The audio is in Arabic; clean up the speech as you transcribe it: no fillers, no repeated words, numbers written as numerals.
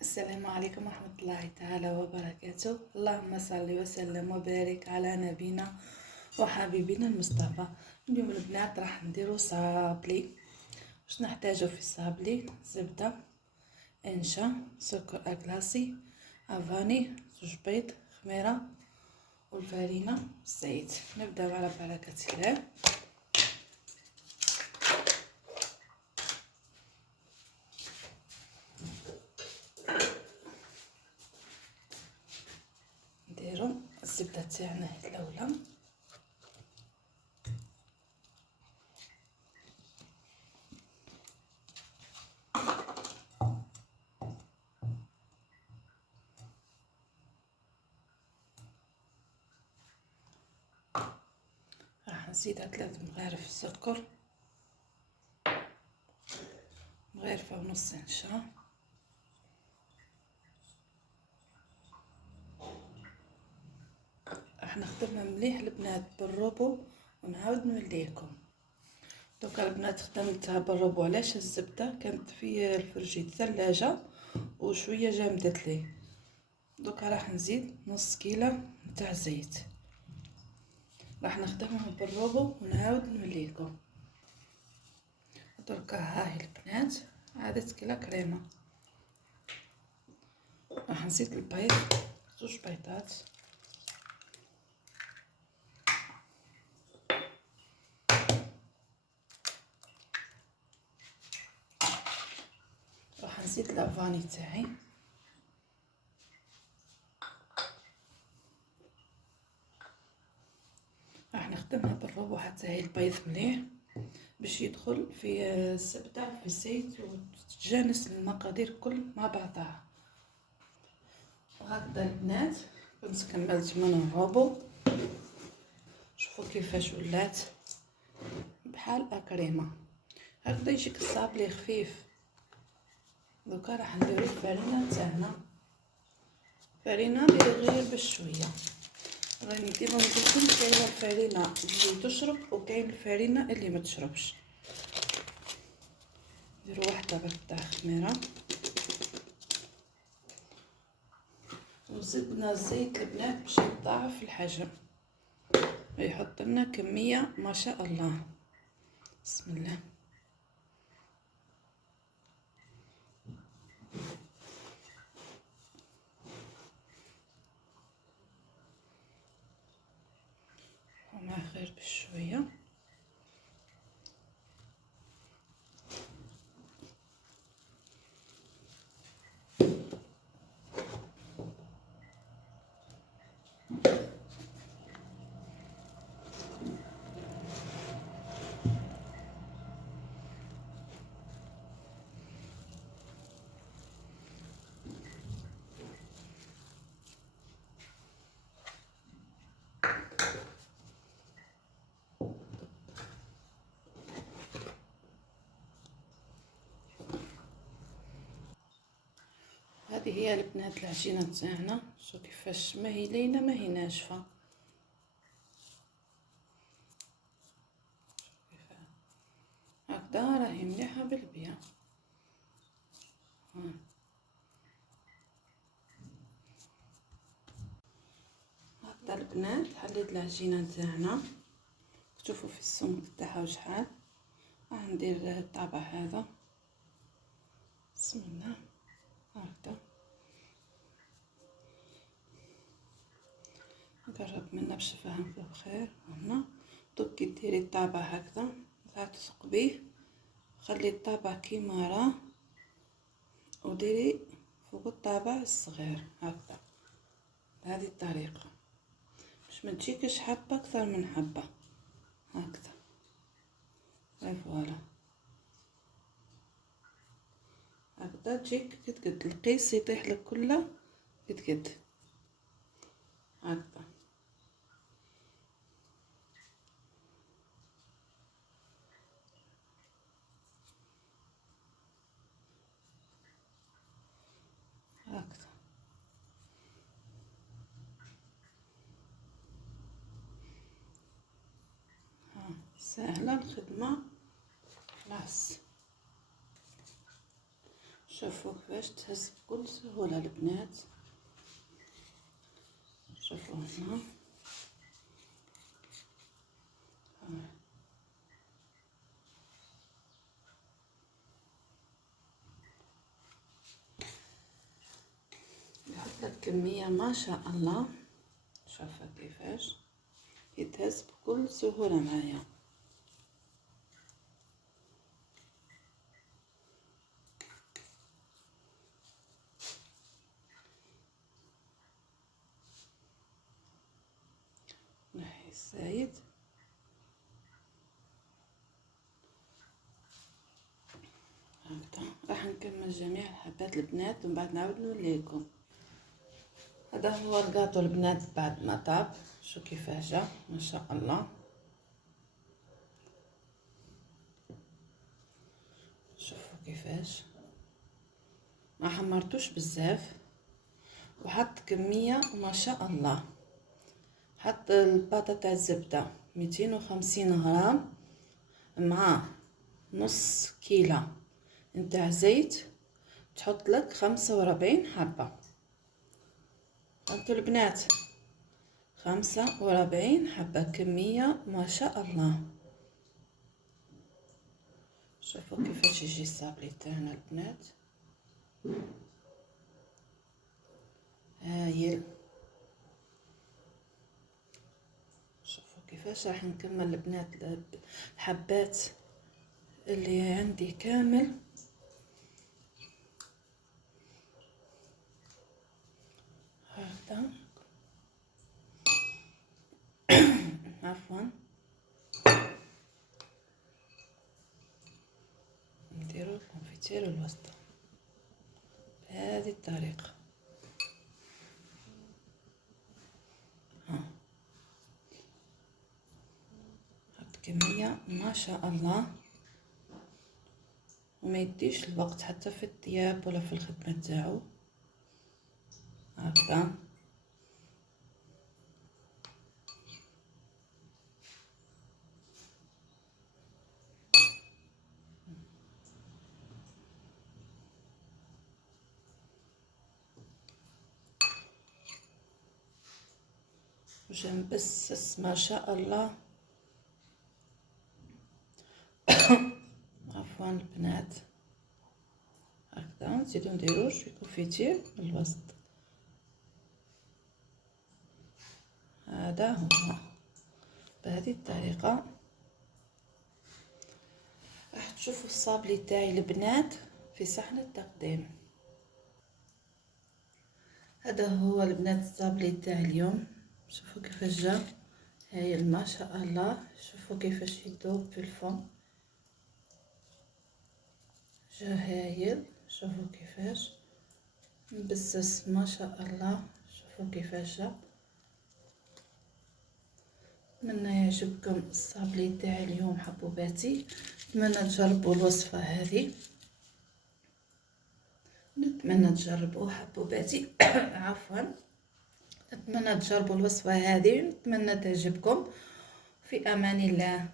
السلام عليكم ورحمة الله تعالى وبركاته. اللهم صل وسلم وبارك على نبينا وحبيبنا المصطفى. اليوم البنات راح نديرو صابلي. واش نحتاجو في الصابلي؟ زبدة، انشا، سكر اكلاسي، افاني، زوج بيض، خميرة والفارينة والزيت. نبداو على بركة الله. نديرو الزبدة تاعنا الاولى، راح نزيدها 3 مغارف سكر، مغرفة ونص نشا، راح نخدمها مليح البنات بالروبو ونعاود نوليكم. دوكا البنات خدمتها بالروبو. علاش؟ الزبده كانت في الفريجي الثلاجه وشويه جامدت لي. دوكا راح نزيد نص كيلو تاع زيت، راح نخدمهم بالروبو ونعاود نوليكم. دوكا هاهي البنات عادت كيلا كريمه. راح نزيد البيض، 2 بيضات، راح نزيد لافاني تاعي، راح نخدمها بالروبو حتى هي البيض مليح باش يدخل في الزبده في الزيت وتتجانس المقادير كل مع بعضها. وهكذا البنات كنت كملت من الروبو. شوفوا كيفاش ولات بحال كريمه. هكذا يجيك الصابلي خفيف. دوكا راح نديرو الفرينه تاعنا. فرينه نديرو غير بشويه. راني ديما نقولكم كاينه الفرينه اللي تشرب وكاين الفرينه اللي ما تشربش. نديرو واحده برك تاع خميره وزدنا الزيت البنات باش يضاعف الحجم، يحط لنا كميه ما شاء الله. بسم الله. ومع غير بشويه. هذه هي البنات العجينه تاعنا. شوفوا كيفاش ما هي لينه ما هي ناشفه. هكذا راهي مليحه بالبيع. هكذا البنات حليت العجينه تاعنا. شوفوا في السمك تاعها وشحال. راح ندير الطابع هذا. بسم الله. هكذا نقرب منها باش نفهمكم بخير. هنا دوك ديري الطابع هكذا تثقبيه، خلي الطابع كيما راه وديري فوق الطابع الصغير هكذا بهذه الطريقه باش ما تجيكش حبه اكثر من حبه. هكذا فوالا. هكذا تجيك قد القيس يطيح لك كله قد هكذا. هكذا سهله الخدمه. خلاص شوفوا كيفاش تهز بكل سهولة البنات. شوفوا هنا نحط لك كمية ما شاء الله. شوفوا كيفاش يتهز بكل سهولة معايا. نحي الزايد. هكذا راح نكمل جميع الحبات البنات ومن بعد نعاود نوليكم. هذا هو الكاطو البنات بعد ما طاب. شو كيفاش جا ما شاء الله. شوفوا كيفاش ما حمرتوش بزاف وحط كمية ما شاء الله. حط الباطة تاع الزبدة 250 غرام مع نص كيلة نتاع زيت. تحط لك 45 حبة. هانتو البنات 45 حبة كمية ما شاء الله. شوفوا كيفاش يجي الصابلي تاعنا البنات هايل. شوفوا كيفاش راح نكمل البنات الحبات اللي عندي كامل. هكذا عفوا نديرو الكونفيتير الوسطى بهذه الطريقة. هاد كمية ما شاء الله وما يديش الوقت حتى في الطياب ولا في الخدمة تاعو. هكذا باش نبسس ما شاء الله. عفوا البنات هكذا نزيدو نديرو شويه كونفيتير في الوسط. هذا هو بهذه الطريقة راح تشوفوا الصابلي تاعي البنات في صحن التقديم. هذا هو البنات الصابلي تاعي اليوم. شوفوا كيفاش جا هايل ما شاء الله. شوفوا كيفاش يذوب في الفم جا هايل. شوفوا كيفاش مبسس ما شاء الله. شوفوا كيفاش جا. نتمنى يعجبكم الصابلي تاعي اليوم حبوباتي. نتمنى تجربوا الوصفة هذه. نتمنى تجربوا حبوباتي عفوا نتمنى تجربوا الوصفة هذه. نتمنى تعجبكم. في امان الله.